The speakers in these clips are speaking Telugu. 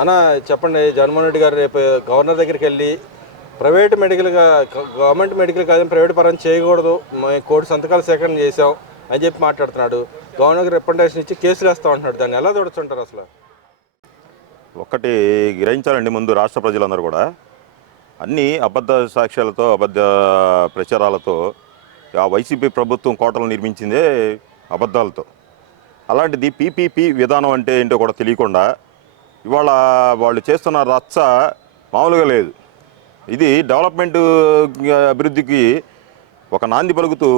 అన్న చెప్పండి జగన్మోహన్ రెడ్డి గారు రేపు గవర్నర్ దగ్గరికి వెళ్ళి ప్రైవేట్ మెడికల్గా గవర్నమెంట్ మెడికల్ కాదని ప్రైవేట్ పరం చేయకూడదు. మేము కోటి సంతకాలు సేకరణ చేసాం అని చెప్పి మాట్లాడుతున్నాడు. గవర్నర్ రిప్రజెంటేషన్ ఇచ్చి కేసులు వేస్తూ అంటున్నాడు దాన్ని ఎలా చూడొచ్చుంటారు అసలు? ఒక్కటి గ్రహించాలండి ముందు రాష్ట్ర ప్రజలందరూ కూడా. అన్ని అబద్ధ సాక్ష్యాలతో అబద్ధ ప్రచారాలతో ఆ వైసీపీ ప్రభుత్వం కోటలు నిర్మించిందే అబద్ధాలతో. అలాంటిది పీపీపీ విధానం అంటే ఏంటో కూడా తెలియకుండా ఇవాళ వాళ్ళు చేస్తున్న రచ్చ మామూలుగా లేదు. ఇది డెవలప్మెంట్ అభివృద్ధికి ఒక నాంది పలుకుతూ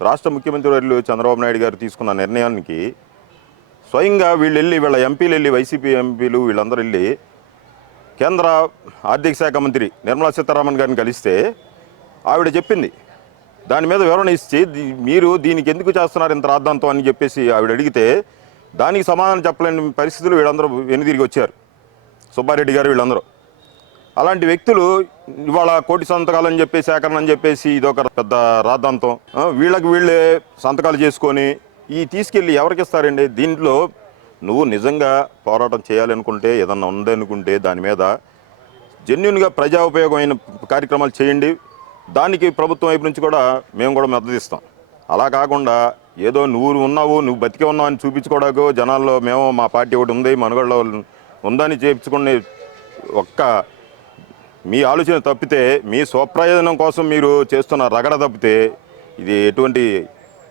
రాష్ట్ర ముఖ్యమంత్రి వర్యులు చంద్రబాబు నాయుడు గారు తీసుకున్న నిర్ణయానికి స్వయంగా వీళ్ళు వెళ్ళి వీళ్ళ ఎంపీలు వెళ్ళి వైసీపీ ఎంపీలు వీళ్ళందరూ వెళ్ళి కేంద్ర ఆర్థిక శాఖ మంత్రి నిర్మలా సీతారామన్ గారిని కలిస్తే ఆవిడ చెప్పింది. దాని మీద వివరణ ఇచ్చి మీరు దీనికి ఎందుకు చేస్తున్నారు ఇంత రాద్ధాంతం? అని చెప్పేసి ఆవిడ అడిగితే దానికి సమాధానం చెప్పలేని పరిస్థితులు వీళ్ళందరూ వెనుదిరిగి వచ్చారు. సుబ్బారెడ్డి గారు వీళ్ళందరూ. అలాంటి వ్యక్తులు ఇవాళ కోటి సంతకాలు అని చెప్పి సేకరణ అని చెప్పేసి ఇదొక పెద్ద రాద్ధాంతం. వీళ్ళకి వీళ్ళే సంతకాలు చేసుకొని ఈ తీసుకెళ్ళి ఎవరికి ఇస్తారండి? దీంట్లో నువ్వు నిజంగా పోరాటం చేయాలనుకుంటే ఏదన్నా ఉందనుకుంటే దాని మీద జెన్యున్గా ప్రజా ఉపయోగమైన కార్యక్రమాలు చేయండి. దానికి ప్రభుత్వం వైపు నుంచి కూడా మేము కూడా మద్దతు ఇస్తాం. అలా కాకుండా ఏదో నువ్వు ఉన్నావు నువ్వు బతికే ఉన్నావు అని చూపించుకోవడానికి జనాల్లో మేము మా పార్టీ ఒకటి ఉంది మనుగడలో ఉందని చేయించుకునే ఒక్క మీ ఆలోచన తప్పితే మీ స్వప్రయోజనం కోసం మీరు చేస్తున్న రగడ తప్పితే ఇది ఎటువంటి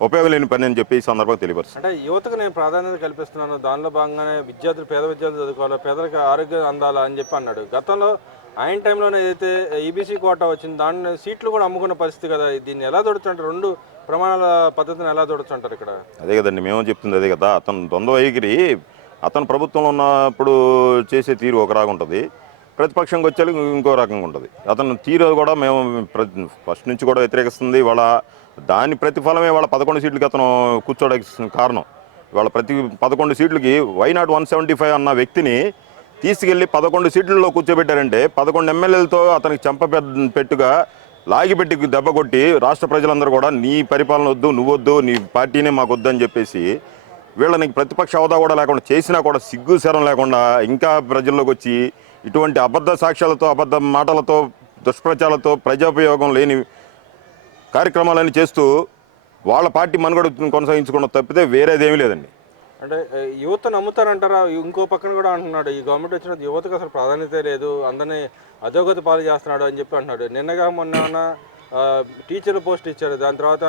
ఉపయోగం లేని పని అని చెప్పి ఈ సందర్భంగా తెలియపరుస్తుంది. అంటే యువతకు నేను ప్రాధాన్యత కల్పిస్తున్నాను దానిలో భాగంగానే విద్యార్థులు పేద విద్యార్థులు చదువుకోవాలి పేదలకు ఆరోగ్యం అందాలా అని చెప్పి అన్నాడు. గతంలో ఆయన టైంలోనే ఏదైతే ఈబీసీ కోటా వచ్చింది దాన్ని సీట్లు కూడా అమ్ముకున్న పరిస్థితి కదా. దీన్ని ఎలా దొడుతుంటారు రెండు ప్రమాణాల పద్ధతిని ఎలా దొడుతుంటారు ఇక్కడ? అదే కదండి మేము చెప్తుంది అదే కదా. అతను ద్వంద్వ వైఖరి. అతను ప్రభుత్వంలో ఉన్నప్పుడు చేసే తీరు ఒక రాగా ఉంటుంది. ప్రతిపక్షంకి వచ్చే ఇంకో రకంగా ఉంటుంది. అతను తీరు కూడా మేము ఫస్ట్ నుంచి కూడా వ్యతిరేకిస్తుంది. వాళ్ళ దాని ప్రతిఫలమే వాళ్ళ పదకొండు సీట్లకి అతను కూర్చోడానికి కారణం. వాళ్ళ ప్రతి పదకొండు సీట్లకి why not one seventy five అన్న వ్యక్తిని తీసుకెళ్ళి పదకొండు సీట్లలో కూర్చోబెట్టారంటే పదకొండు ఎమ్మెల్యేలతో అతనికి చెంప పెట్టుగా లాగిపెట్టి దెబ్బ కొట్టి రాష్ట్ర ప్రజలందరూ కూడా నీ పరిపాలన వద్దు నువ్వొద్దు నీ పార్టీనే మాకు వద్దు అని చెప్పేసి వీళ్ళని ప్రతిపక్ష హోదా కూడా లేకుండా చేసినా కూడా సిగ్గు శరం లేకుండా ఇంకా ప్రజల్లోకి వచ్చి ఇటువంటి అబద్ధ సాక్ష్యాలతో అబద్ధ మాటలతో దుష్ప్రచారాలతో ప్రజాపయోగం లేని కార్యక్రమాలన్నీ చేస్తూ వాళ్ళ పార్టీ మనుగడ కొనసాగించుకున్న తప్పితే వేరేదేమీ లేదండి. అంటే యువత నమ్ముతారంటారా? ఇంకో పక్కన కూడా అంటున్నాడు ఈ గవర్నమెంట్ వచ్చిన యువతకు అసలు ప్రాధాన్యత లేదు అందరినీ అధోగతి పాలు చేస్తున్నాడు అని చెప్పి అంటున్నాడు. నిన్నగా మొన్న టీచర్లు పోస్ట్ ఇచ్చారు. దాని తర్వాత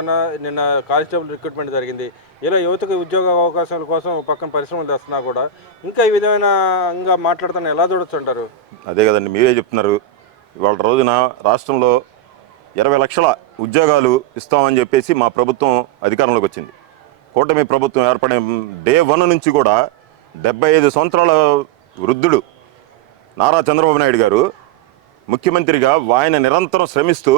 నిన్న కానిస్టేబుల్ రిక్రూట్మెంట్ జరిగింది. ఇలా యువతకు ఉద్యోగ అవకాశాల కోసం పక్కన పరిశ్రమలు తెస్తున్నా కూడా ఇంకా ఈ విధమైన ఇంకా మాట్లాడుతున్నా ఎలా చూడొచ్చుంటారు అదే కదండి మీరే చెప్తున్నారు. ఇవాళ రోజున రాష్ట్రంలో ఇరవై లక్షల ఉద్యోగాలు ఇస్తామని చెప్పేసి మా ప్రభుత్వం అధికారంలోకి వచ్చింది. కూటమి ప్రభుత్వం ఏర్పడే డే వన్ నుంచి కూడా డెబ్బై ఐదు సంవత్సరాల వృద్ధుడు నారా చంద్రబాబు నాయుడు గారు ముఖ్యమంత్రిగా ఆయన నిరంతరం శ్రమిస్తూ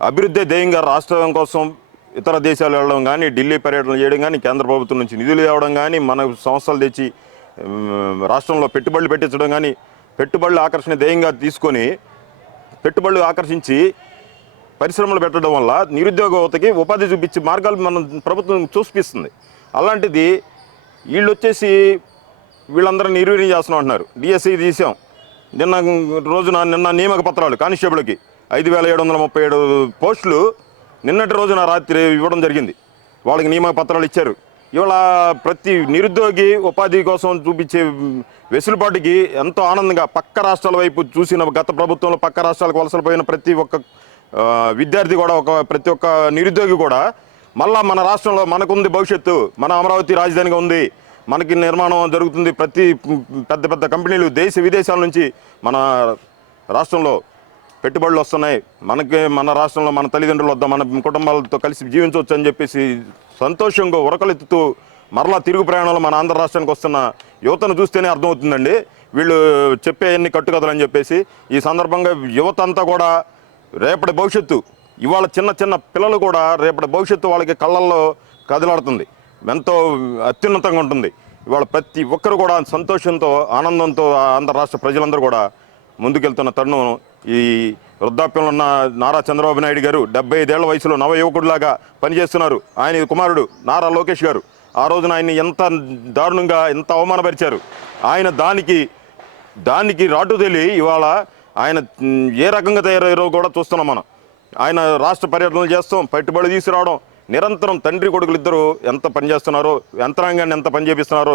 అభివృద్ధి ధ్యేయంగా రాష్ట్రం కోసం ఇతర దేశాలు వెళ్ళడం కానీ ఢిల్లీ పర్యటన చేయడం కానీ కేంద్ర ప్రభుత్వం నుంచి నిధులు ఇవ్వడం కానీ మన సంస్థలు తెచ్చి రాష్ట్రంలో పెట్టుబడులు పెట్టించడం కానీ పెట్టుబడులు ఆకర్షణ ధ్యేయంగా తీసుకొని పెట్టుబడులు ఆకర్షించి పరిశ్రమలు పెట్టడం వల్ల నిరుద్యోగ యువతకి ఉపాధి చూపించే మార్గాలు మన ప్రభుత్వం చూపిస్తుంది. అలాంటిది వీళ్ళు వచ్చేసి వీళ్ళందరూ నిర్వీర్యం చేస్తున్నాం అంటున్నారు. డిఎస్సి తీసాం. నిన్న రోజున నిన్న నియామక పత్రాలు కానిస్టేబుల్కి ఐదు వేల ఏడు వందల ముప్పై ఏడు పోస్టులు నిన్నటి రోజున రాత్రి ఇవ్వడం జరిగింది. వాళ్ళకి నియామక పత్రాలు ఇచ్చారు. ఇవాళ ప్రతి నిరుద్యోగి ఉపాధి కోసం చూపించే వెసులుబాటుకి ఎంతో ఆనందంగా పక్క రాష్ట్రాల వైపు చూసిన గత ప్రభుత్వంలో పక్క రాష్ట్రాలకు వలసలు పోయిన ప్రతి ఒక్క విద్యార్థి కూడా ఒక ప్రతి ఒక్క నిరుద్యోగి కూడా మళ్ళా మన రాష్ట్రంలో మనకుంది భవిష్యత్తు మన అమరావతి రాజధానిగా ఉంది మనకి నిర్మాణం జరుగుతుంది ప్రతి పెద్ద పెద్ద కంపెనీలు దేశ విదేశాల నుంచి మన రాష్ట్రంలో పెట్టుబడులు వస్తున్నాయి. మనకి మన రాష్ట్రంలో మన తల్లిదండ్రులు వద్ద మన కుటుంబాలతో కలిసి జీవించవచ్చు అని చెప్పేసి సంతోషంగా ఉరకలెత్తుతూ మరలా తిరుగు ప్రయాణంలో మన ఆంధ్ర రాష్ట్రానికి వస్తున్న యువతను చూస్తేనే అర్థమవుతుందండి. వీళ్ళు చెప్పే ఎన్ని కట్టుకథలు అని చెప్పేసి ఈ సందర్భంగా యువత అంతా కూడా రేపటి భవిష్యత్తు. ఇవాళ చిన్న చిన్న పిల్లలు కూడా రేపటి భవిష్యత్తు వాళ్ళకి కళ్ళల్లో కదలాడుతుంది. ఎంతో అత్యున్నతంగా ఉంటుంది. ఇవాళ ప్రతి ఒక్కరు కూడా సంతోషంతో ఆనందంతో ఆంధ్ర రాష్ట్ర ప్రజలందరూ కూడా ముందుకెళ్తున్న తరుణం ఈ వృద్ధాప్యంలో ఉన్న నారా చంద్రబాబు నాయుడు గారు డెబ్బై ఐదేళ్ళ వయసులో నవయువకుడిలాగా పనిచేస్తున్నారు. ఆయన కుమారుడు నారా లోకేష్ గారు. ఆ రోజున ఆయన్ని ఎంత దారుణంగా ఎంత అవమానపరిచారు. ఆయన దానికి దానికి రాటు తెలియ ఇవాళ ఆయన ఏ రకంగా తయారయ్యారో కూడా చూస్తున్నాం మనం. ఆయన రాష్ట్ర పర్యటనలు చేస్తాం పెట్టుబడి తీసుకురావడం నిరంతరం తండ్రి కొడుకులు ఇద్దరు ఎంత పని చేస్తున్నారో యంత్రాంగాన్ని ఎంత పని చేపిస్తున్నారో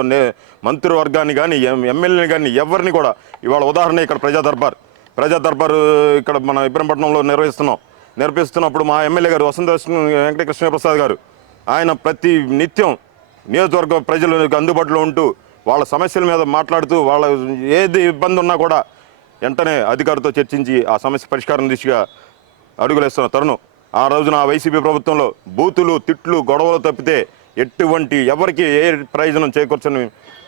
మంత్రివర్గాన్ని కానీ ఎమ్మెల్యేని కానీ ఎవరిని కూడా ఇవాళ ఉదాహరణ ఇక్కడ ప్రజా దర్బార్ ప్రజా దర్బార్ ఇక్కడ మన ఇబ్రహంపట్నంలో నిర్వహిస్తున్నాం. నిర్వహిస్తున్నప్పుడు మా ఎమ్మెల్యే గారు వసంత వెంకటకృష్ణ ప్రసాద్ గారు ఆయన ప్రతి నిత్యం నియోజకవర్గ ప్రజలకు అందుబాటులో ఉంటూ వాళ్ళ సమస్యల మీద మాట్లాడుతూ వాళ్ళ ఏది ఇబ్బంది ఉన్నా కూడా వెంటనే అధికారితో చర్చించి ఆ సమస్య పరిష్కారం దిశగా అడుగులేస్తున్న తరుణం ఆ రోజున ఆ వైసీపీ ప్రభుత్వంలో బూతులు తిట్లు గొడవలు తప్పితే ఎటువంటి ఎవరికి ఏ ప్రయోజనం చేకూర్చని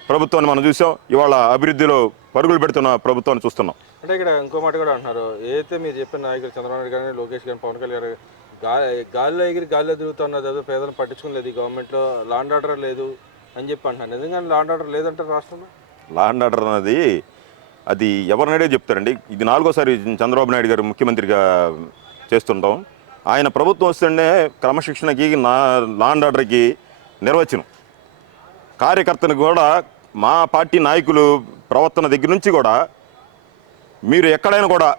ప్రభుత్వాన్ని మనం చూసాం. ఇవాళ అభివృద్ధిలో పరుగులు పెడుతున్న ప్రభుత్వాన్ని చూస్తున్నాం. అంటే ఇక్కడ ఇంకో మాట కూడా అంటున్నారు. ఏదైతే మీరు చెప్పిన నాయకులు చంద్రబాబు నాయుడు కానీ లోకేష్ కానీ పవన్ కళ్యాణ్ గారు గాలిలో ఎగిరి గాలిలో తిరుగుతున్నది ఏదో పేదలను పట్టించుకోలేదు ఈ గవర్నమెంట్లో. లాండ్ ఆర్డర్ లేదు అని చెప్పి అంటున్నారు. నిజంగా లాండ్ ఆర్డర్ లేదంటారు రాష్ట్రంలో? లా అండ్ ఆర్డర్ అన్నది అది ఎవరినడే చెప్తారండి. ఇది నాలుగోసారి చంద్రబాబు నాయుడు గారు ముఖ్యమంత్రిగా చేస్తుంటాం. ఆయన ప్రభుత్వం వస్తుండే క్రమశిక్షణకి నా లాండ్ ఆర్డర్కి నిర్వచనం. కార్యకర్తను కూడా మా పార్టీ నాయకులు ప్రవర్తన దగ్గర నుంచి కూడా మీరు ఎక్కడైనా కూడా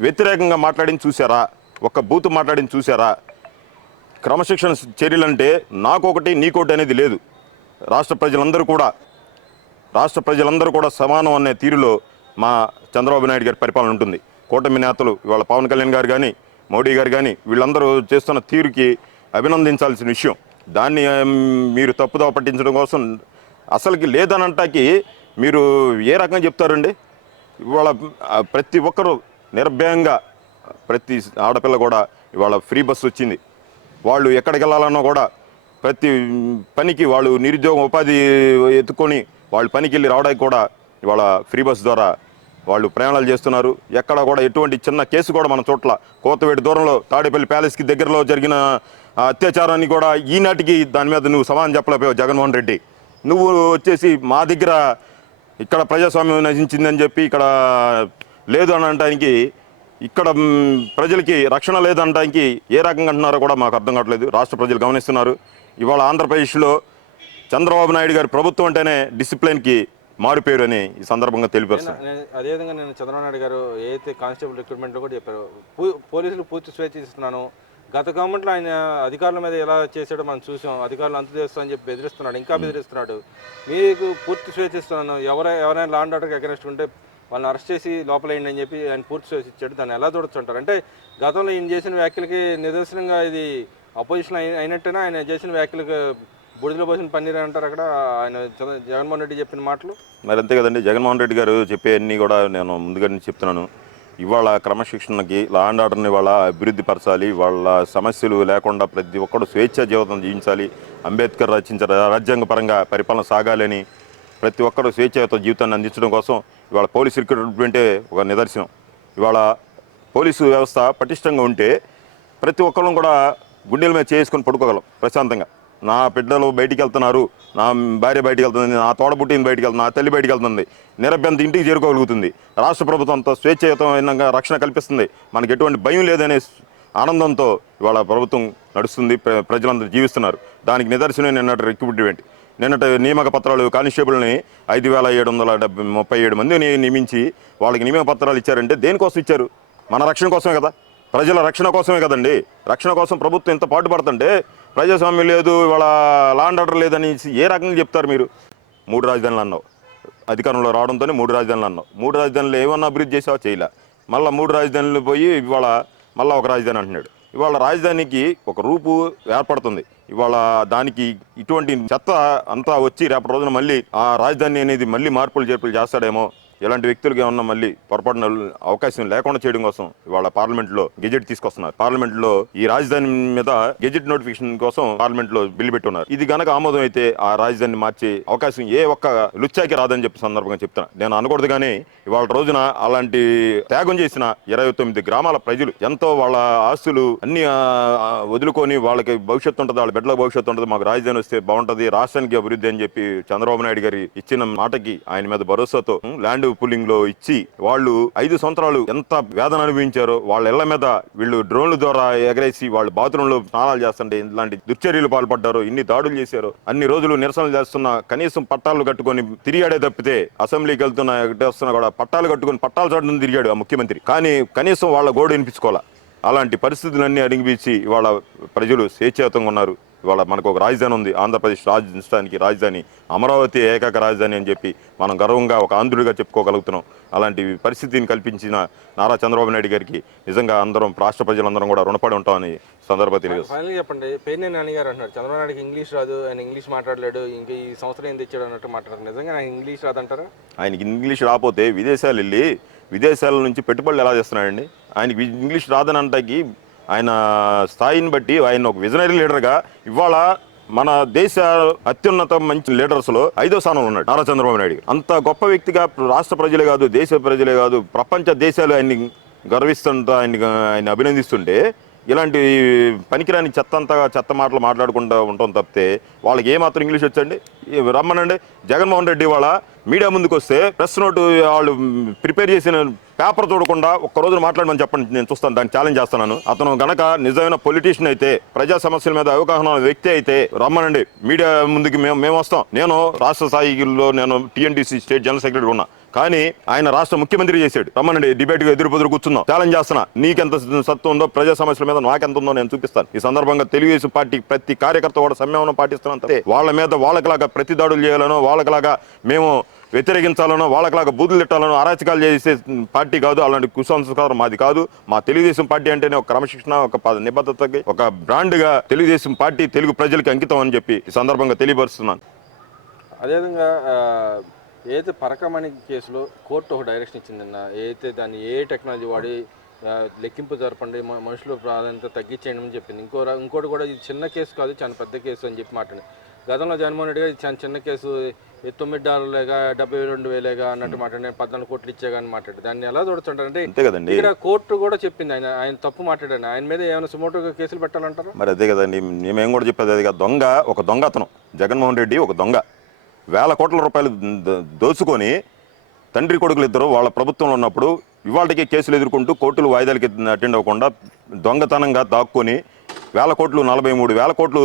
వ్యతిరేకంగా మాట్లాడింది చూసారా ఒక్క బూత్ మాట్లాడింది చూసారా క్రమశిక్షణ చర్యలంటే నాకొకటి నీకోటి అనేది లేదు. రాష్ట్ర ప్రజలందరూ కూడా రాష్ట్ర ప్రజలందరూ కూడా సమానం అనే తీరులో మా చంద్రబాబు నాయుడు గారి పరిపాలన ఉంటుంది. కూటమి నేతలు ఇవాళ పవన్ కళ్యాణ్ గారు కానీ మోడీ గారు కానీ వీళ్ళందరూ చేస్తున్న తీరుకి అభినందించాల్సిన విషయం. దాన్ని మీరు తప్పుదోవ పట్టించడం కోసం అసలుకి లేదనంటాకి మీరు ఏ రకంగా చెప్తారండి? ఇవాళ ప్రతి ఒక్కరూ నిర్భయంగా ప్రతి ఆడపిల్ల కూడా ఇవాళ ఫ్రీ బస్సు వచ్చింది. వాళ్ళు ఎక్కడికి వెళ్ళాలన్నా కూడా ప్రతి పనికి వాళ్ళు నిరుద్యోగ ఉపాధి ఎత్తుకొని వాళ్ళు పనికి వెళ్ళి రావడానికి కూడా ఇవాళ ఫ్రీ బస్ ద్వారా వాళ్ళు ప్రయాణాలు చేస్తున్నారు. ఎక్కడ కూడా ఎటువంటి చిన్న కేసు కూడా మన చోట్ల కోతవేడి దూరంలో తాడేపల్లి ప్యాలెస్కి దగ్గరలో జరిగిన అత్యాచారాన్ని కూడా ఈనాటికి దాని మీద నువ్వు సమాధానం చెప్పలేకపోయావు జగన్మోహన్ రెడ్డి. నువ్వు వచ్చేసి మా దగ్గర ఇక్కడ ప్రజాస్వామ్యం నశించిందని చెప్పి ఇక్కడ లేదు అని అనడానికి ఇక్కడ ప్రజలకి రక్షణ లేదనడానికి ఏ రకంగా అంటున్నారో కూడా మాకు అర్థం కావట్లేదు. రాష్ట్ర ప్రజలు గమనిస్తున్నారు. ఇవాళ ఆంధ్రప్రదేశ్లో చంద్రబాబు నాయుడు గారి ప్రభుత్వం అంటేనే డిసిప్లిన్కి మారిపోయారు అని ఈ సందర్భంగా తెలియపరుస్తాను నేను అదేవిధంగా నేను చంద్రబాబు నాయుడు గారు ఏదైతే కానిస్టేబుల్ రిక్రూట్మెంట్లో కూడా చెప్పారు పోలీసులు పూర్తి స్వేచ్ఛ ఇస్తున్నాను. గత గవర్నమెంట్లో ఆయన అధికారుల మీద ఎలా చేసాడో మనం చూసాం. అధికారులు అంత చేస్తామని చెప్పి బెదిరిస్తున్నాడు ఇంకా బెదిరిస్తున్నాడు. మీకు పూర్తి స్వేచ్ఛ ఇస్తున్నాను. ఎవరై ఎవరైనా లాండ్ ఆర్డర్కి అగెనెస్ట్ ఉంటే వాళ్ళని అరెస్ట్ చేసి లోపలేయండి అని చెప్పి ఆయన పూర్తి స్వేచ్ఛ ఇచ్చాడు. దాన్ని ఎలా చూడొచ్చు అంటారు అంటే గతంలో ఈయన చేసిన వ్యాఖ్యలకి నిదర్శనంగా ఇది అపోజిషన్ అయి అయినట్టేనా? ఆయన చేసిన వ్యాఖ్యలకు బుడిదలో పోసిన పన్నీర్ అంటారు అక్కడ. ఆయన జగన్మోహన్ రెడ్డి చెప్పిన మాటలు. మరి అంతే కదండి. జగన్మోహన్ రెడ్డి గారు చెప్పే అన్నీ కూడా నేను ముందుగా నుంచి చెప్తున్నాను. ఇవాళ క్రమశిక్షణకి లా అండ్ ఆర్డర్ని ఇవాళ అభివృద్ధి పరచాలి. వాళ్ళ సమస్యలు లేకుండా ప్రతి ఒక్కరు స్వేచ్ఛ జీవితం జీవించాలి. అంబేద్కర్ రచించిన రాజ్యాంగ పరంగా పరిపాలన సాగాలని ప్రతి ఒక్కరు స్వేచ్ఛతో జీవితాన్ని అందించడం కోసం ఇవాళ పోలీస్ రిక్రూట్మెంటే ఒక నిదర్శనం. ఇవాళ పోలీసు వ్యవస్థ పటిష్టంగా ఉంటే ప్రతి ఒక్కరు కూడా గుండెల మీద చేసుకొని పడుకోగలం ప్రశాంతంగా. నా బిడ్డలు బయటికి వెళ్తున్నారు నా భార్య బయటికి వెళ్తుంది నా తోడబుట్టింది బయటికి వెళ్తుంది నా తల్లి బయటికి వెళ్తుంది నిరభ్యంత ఇంటికి చేరుకోగలుగుతుంది. రాష్ట్ర ప్రభుత్వంతో స్వేచ్ఛయుతమైన రక్షణ కల్పిస్తుంది. మనకి ఎటువంటి భయం లేదనే ఆనందంతో ఇవాళ ప్రభుత్వం నడుస్తుంది ప్ర- ప్రజలందరూ జీవిస్తున్నారు. దానికి నిదర్శనం నిన్నటి రిక్రూట్మెంట్ నిన్నటి నియామక పత్రాలు కానిస్టేబుల్ని ఐదు వేల ఏడు వందల డెబ్బై ముప్పై ఏడు మందిని నియమించి వాళ్ళకి నియామక పత్రాలు ఇచ్చారంటే దేనికోసం ఇచ్చారు? మన రక్షణ కోసమే కదా. ప్రజల రక్షణ కోసమే కదండి. రక్షణ కోసం ప్రభుత్వం ఎంత పాటుపడుతుంటే ప్రజాస్వామ్యం లేదు ఇవాళ లాండ్ ఆర్డర్ లేదని ఏ రకంగా చెప్తారు మీరు? మూడు రాజధానులు అన్నావు. అధికారంలో రావడంతోనే మూడు రాజధానులు అన్నావు. మూడు రాజధానులు ఏమన్నా అభివృద్ధి చేసావో? చేయలే. మళ్ళీ మూడు రాజధానులు పోయి ఇవాళ మళ్ళీ ఒక రాజధాని అంటున్నాడు. ఇవాళ రాజధానికి ఒక రూపు ఏర్పడుతుంది. ఇవాళ దానికి ఇటువంటి చెత్త అంతా వచ్చి రేపటి రోజున మళ్ళీ ఆ రాజధాని అనేది మళ్ళీ మార్పులు చేర్పులు చేస్తాడేమో ఇలాంటి వ్యక్తులుగా ఏమన్నా మళ్ళీ పొరపాటున అవకాశం లేకుండా చేయడం కోసం ఇవాళ పార్లమెంట్లో గెజెట్ తీసుకొస్తున్నారు. పార్లమెంట్లో ఈ రాజధాని మీద గెజెట్ నోటిఫికేషన్ కోసం పార్లమెంట్లో బిల్లు పెట్టున్నారు. ఇది గనక ఆమోదం అయితే ఆ రాజధానిని మార్చే అవకాశం ఏ ఒక్క లుచ్చాకి రాదని చెప్పి సందర్భంగా చెప్తున్నా. నేను అనకూడదు కానీ ఇవాళ రోజున అలాంటి త్యాగం చేసిన ఇరవై తొమ్మిది గ్రామాల ప్రజలు ఎంతో వాళ్ళ ఆస్తులు అన్ని వదులుకొని వాళ్ళకి భవిష్యత్తు ఉంటుంది వాళ్ళ బిడ్డల భవిష్యత్తు ఉంటుంది మాకు రాజధాని వస్తే బాగుంటది రాష్ట్రానికి అభివృద్ధి అని చెప్పి చంద్రబాబు నాయుడు గారి ఇచ్చిన మాటకి ఆయన మీద భరోసాతో ల్యాండ్ పుల్లింగ్లో ఇచ్చి వాళ్ళు ఐదు సంవత్సరాలు ఎంత వేదన అనుభవించారో వాళ్ళ ఇళ్ళ మీద వీళ్ళు డ్రోన్ల ద్వారా ఎగరేసి వాళ్ళు బాత్రూంలో స్నానాలు చేస్తుంటే ఇలాంటి దుర్చర్యలు పాల్పడ్డారో ఇన్ని దాడులు చేశారో అన్ని రోజులు నిరసనలు చేస్తున్న కనీసం పట్టాలు కట్టుకొని తిరిగాడే తప్పితే అసెంబ్లీకి వెళ్తున్న వస్తున్నా కూడా పట్టాలు కట్టుకొని పట్టాలు చాటును తిరిగాడు ఆ ముఖ్యమంత్రి. కానీ కనీసం వాళ్ళ గోడు వినిపించుకోవాలి? అలాంటి పరిస్థితులన్నీ అడిగిపించి ఇవాళ ప్రజలు స్వేచ్ఛాతంగా ఉన్నారు. ఇవాళ మనకు ఒక రాజధాని ఉంది. ఆంధ్రప్రదేశ్ రాజధానికి రాజధాని అమరావతి ఏకాక రాజధాని అని చెప్పి మనం గర్వంగా ఒక ఆంధ్రుడిగా చెప్పుకోగలుగుతున్నాం. అలాంటి పరిస్థితిని కల్పించిన నారా చంద్రబాబు నాయుడు గారికి నిజంగా అందరం రాష్ట్ర ప్రజలందరం కూడా రుణపడి ఉంటామని సందర్భ తెలియదు చెప్పండి. పేరు నాని గారు అంటున్నారు. చంద్రబాబు నాయుడుకి ఇంగ్లీష్ రాదు ఆయన ఇంగ్లీష్ మాట్లాడలేడు ఇంకా ఈ సంవత్సరం ఏం తెచ్చాడు అన్నట్టు మాట్లాడారు నిజంగా నాకు ఇంగ్లీష్ రాదంటారా? ఆయనకి ఇంగ్లీష్ రాకపోతే విదేశాలు వెళ్ళి విదేశాల నుంచి పెట్టుబడులు ఎలా చేస్తున్నాడండి? ఆయనకి ఇంగ్లీష్ రాదని అంటాకి ఆయన స్థాయిని బట్టి ఆయన ఒక విజనరీ లీడర్గా ఇవాళ మన దేశ అత్యున్నత మంచి లీడర్స్లో ఐదో స్థానంలో ఉన్నాడు నారా చంద్రబాబు నాయుడు అంత గొప్ప వ్యక్తిగా రాష్ట్ర ప్రజలే కాదు దేశ ప్రజలే కాదు ప్రపంచ దేశాలు ఆయన్ని గర్విస్తుంటా ఆయన ఆయన అభినందిస్తుంటే ఇలాంటి పనికిరాని చెత్త అంతా చెత్త మాటలు మాట్లాడకుండా ఉంటాం తప్పితే వాళ్ళకి ఏమాత్రం ఇంగ్లీష్ వచ్చండి? రమ్మనండి. జగన్మోహన్ రెడ్డి వాళ్ళ మీడియా ముందుకు వస్తే ప్రెస్ నోటు వాళ్ళు ప్రిపేర్ చేసిన పేపర్ చూడకుండా ఒక్క రోజు మాట్లాడమని చెప్పండి నేను చూస్తాను. దాన్ని ఛాలెంజ్ చేస్తున్నాను. అతను గనక నిజమైన పొలిటీషియన్ అయితే ప్రజా సమస్యల మీద అవగాహన వ్యక్తి అయితే రమ్మనండి. మీడియా ముందుకు మేము మేము వస్తాం. నేను రాష్ట్ర స్థాయిలో నేను టీఎన్టీసీ స్టేట్ జనరల్ సెక్రటరీ ఉన్నా. కానీ ఆయన రాష్ట్ర ముఖ్యమంత్రి చేశాడు. రమ్మనండి డిబేట్ ఎదురు బెదురు కూర్చుందాం. ఛాలెంజ్ చేస్తున్నా. నీకెంత సత్తు ఉందో ప్రజా సమస్యల మీద నాకెంత ఉందో నేను చూపిస్తాను. ఈ సందర్భంగా తెలుగుదేశం పార్టీ ప్రతి కార్యకర్త కూడా సంయమనం పాటిస్తున్నాను వాళ్ళ మీద వాళ్ళకిలాగా ప్రతి దాడులు చేయాలనో వాళ్ళకిలాగా మేము వ్యతిరేకించాలనో వాళ్ళకిలాగా బూతులు తిట్టాలనో అరాచకాలు చేసే పార్టీ కాదు. అలాంటి కుసంస్కారం మాది కాదు. మా తెలుగుదేశం పార్టీ అంటేనే ఒక క్రమశిక్షణ ఒక నిబద్ధతకి ఒక బ్రాండ్గా తెలుగుదేశం పార్టీ తెలుగు ప్రజలకి అంకితం అని చెప్పి ఈ సందర్భంగా తెలియపరుస్తున్నాను. అదేవిధంగా ఏదైతే పరకమణి కేసులో కోర్టు ఒక డైరెక్షన్ ఇచ్చిందన్న ఏదైతే దాన్ని ఏ టెక్నాలజీ వాడి లెక్కింపు జరపండి మనుషుల ప్రాధాన్యత తగ్గించేయండి అని చెప్పింది. ఇంకో ఇంకోటి కూడా ఇది చిన్న కేసు కాదు చాలా పెద్ద కేసు అని చెప్పి మాట్లాడింది. గతంలో జగన్మోహన్ రెడ్డి గారు చాలా చిన్న కేసు తొమ్మిది డాలర్లేగా డెబ్బై రెండు వేలేగా అన్నట్టు మాట్లాడి పద్నాలుగు కోట్లు ఇచ్చేగా అని మాట్లాడి దాన్ని ఎలా చూడొచ్చుంటారు? అంటే అంతే కదండి. ఇక్కడ కోర్టు కూడా చెప్పింది ఆయన ఆయన తప్పు మాట్లాడాను ఆయన మీద ఏమైనా సుమోటోగా కేసులు పెట్టాలంటారా? మరి అదే కదండి మేమేం కూడా చెప్పేది అదిగా దొంగ ఒక దొంగ అతను జగన్మోహన్ రెడ్డి ఒక దొంగ. వేల కోట్ల రూపాయలు దోచుకొని తండ్రి కొడుకులు ఇద్దరు వాళ్ళ ప్రభుత్వంలో ఉన్నప్పుడు ఇవాళకి కేసులు ఎదుర్కొంటూ కోర్టులు వాయిదాలకి అటెండ్ అవ్వకుండా దొంగతనంగా దాక్కొని వేల కోట్లు నలభై మూడు వేల కోట్లు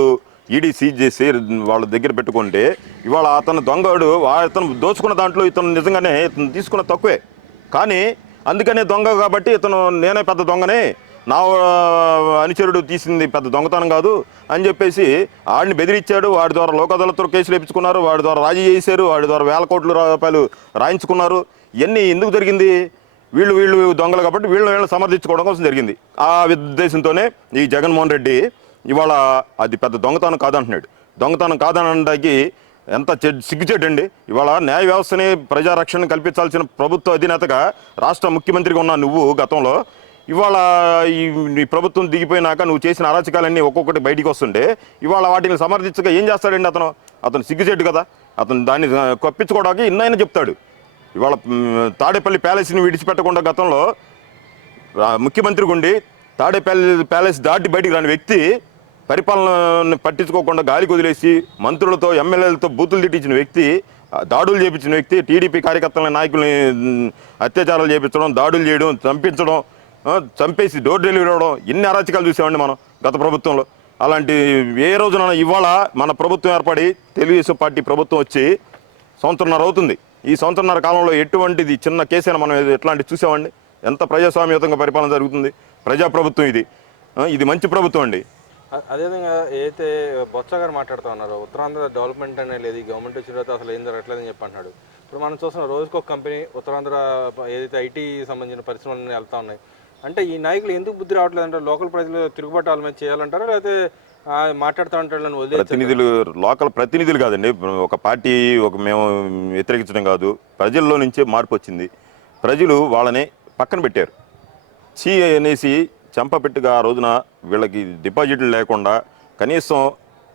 ఈడీ సీజ్ చేసి వాళ్ళ దగ్గర పెట్టుకుంటే ఇవాళ అతను దొంగడు అతను దోచుకున్న దాంట్లో ఇతను నిజంగానే ఇతను తీసుకున్న తక్కువే. కానీ అందుకనే దొంగ కాబట్టి ఇతను నేనే పెద్ద దొంగనే. నా అనుచరుడు తీసింది పెద్ద దొంగతనం కాదు అని చెప్పేసి వాడిని బెదిరించాడు. వాడి ద్వారా లోకదళతో కేసులు ఇప్పించుకున్నారు వాడి ద్వారా రాజీ చేశారు. వాడి ద్వారా వేల కోట్ల రూపాయలు రాయించుకున్నారు. ఇవన్నీ ఎందుకు జరిగింది? వీళ్ళు వీళ్ళు దొంగలు కాబట్టి వీళ్ళు వీళ్ళని సమర్థించుకోవడం కోసం జరిగింది. ఆ ఉద్దేశంతోనే ఈ జగన్మోహన్ రెడ్డి ఇవాళ అది పెద్ద దొంగతనం కాదంటున్నాడు. దొంగతనం కాదనడానికి ఎంత చెడ్- సిగ్గుచేటండి? ఇవాళ న్యాయ వ్యవస్థని ప్రజారక్షణ కల్పించాల్సిన ప్రభుత్వ అధినేతగా రాష్ట్ర ముఖ్యమంత్రిగా ఉన్న నువ్వు గతంలో ఇవాళ ఈ నీ ప్రభుత్వం దిగిపోయినాక నువ్వు చేసిన అరాచకాలన్నీ ఒక్కొక్కటి బయటికి వస్తుంటే ఇవాళ వాటిని సమర్థించగా ఏం చేస్తాడండి అతను? అతను సిగ్గుచేటు కదా. అతను దాన్ని కప్పించుకోవడానికి ఇన్నైనా చెప్తాడు. ఇవాళ తాడేపల్లి ప్యాలెస్ని విడిచిపెట్టకుండా గతంలో ముఖ్యమంత్రి గుండి తాడేపల్లి ప్యాలెస్ దాటి బయటికి రాని వ్యక్తి పరిపాలన పట్టించుకోకుండా గాలికి వదిలేసి మంత్రులతో ఎమ్మెల్యేలతో బూతులు తిట్టించిన వ్యక్తి దాడులు చేపించిన వ్యక్తి టీడీపీ కార్యకర్తల నాయకుల్ని అత్యాచారాలు చేపించడం దాడులు చేయడం చంపించడం చంపేసి డోర్ డెలివరీ అవ్వడం ఎన్ని అరాచకాలు చూసామండి మనం గత ప్రభుత్వంలో. అలాంటి ఏ రోజున ఇవాళ మన ప్రభుత్వం ఏర్పడి తెలుగుదేశం పార్టీ ప్రభుత్వం వచ్చి సంవత్సరంన్నర అవుతుంది. ఈ సంవత్సరంన్నర కాలంలో ఎటువంటిది చిన్న కేసైనా మనం ఎట్లాంటి చూసామండి ఎంత ప్రజాస్వామ్యతంగా పరిపాలన జరుగుతుంది? ప్రజాప్రభుత్వం ఇది. ఇది మంచి ప్రభుత్వం అండి. అదేవిధంగా ఏదైతే బొత్స గారు మాట్లాడుతూ ఉన్నారో ఉత్తరాంధ్ర డెవలప్మెంట్ అనేది లేదు గవర్నమెంట్ వచ్చిన తర్వాత అసలు ఏం జరగట్లేదని చెప్పి అంటున్నాడు. ఇప్పుడు మనం చూస్తున్న రోజుకు ఒక కంపెనీ ఉత్తరాంధ్ర ఏదైతే ఐటీ సంబంధించిన పరిశ్రమలు వెళ్తా ఉన్నాయి. అంటే ఈ నాయకులు ఎందుకు బుద్ధి రావట్లేదు అంటే లోకల్ ప్రజలు తిరుగుబాటు వాళ్ళ మీద చేయాలంటారా? లేకపోతే మాట్లాడుతూ ఉంటారు వాళ్ళని ప్రతినిధులు లోకల్ ప్రతినిధులు కాదండి. ఒక పార్టీ ఒక మేము వ్యతిరేకించడం కాదు. ప్రజల్లో నుంచే మార్పు వచ్చింది. ప్రజలు వాళ్ళని పక్కన పెట్టారు. చీ అనేసి చెంపపెట్టుగా ఆ రోజున వీళ్ళకి డిపాజిట్లు లేకుండా కనీసం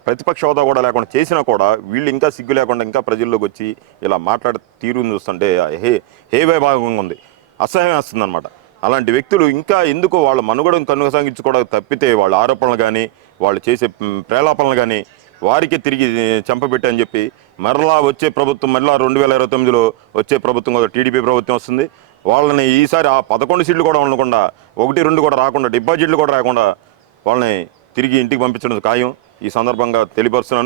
ప్రతిపక్ష హోదా కూడా లేకుండా చేసినా కూడా వీళ్ళు ఇంకా సిగ్గు లేకుండా ఇంకా ప్రజల్లోకి వచ్చి ఇలా మాట్లాడే తీరుని చూస్తుంటే హే హేవే భాగంగా ఉంది. అసహ్యం వేస్తుంది అనమాట అలాంటి వ్యక్తులు ఇంకా ఎందుకు వాళ్ళ మనుగడను కొనసాగించుకోవడం తప్పితే వాళ్ళ ఆరోపణలు కానీ వాళ్ళు చేసే ప్రేలాపనలు కానీ వారికి తిరిగి చంపబెట్టని చెప్పి మరలా వచ్చే ప్రభుత్వం మరలా రెండు వేల ఇరవై తొమ్మిదిలో వచ్చే ప్రభుత్వం టీడీపీ ప్రభుత్వం వస్తుంది. వాళ్ళని ఈసారి ఆ పదకొండు సీట్లు కూడా ఉండకుండా ఒకటి రెండు కూడా రాకుండా డిపాజిట్లు కూడా రాకుండా వాళ్ళని తిరిగి ఇంటికి పంపించడం ఖాయం. ఈ సందర్భంగా తెలియపరుస్తున్నాను.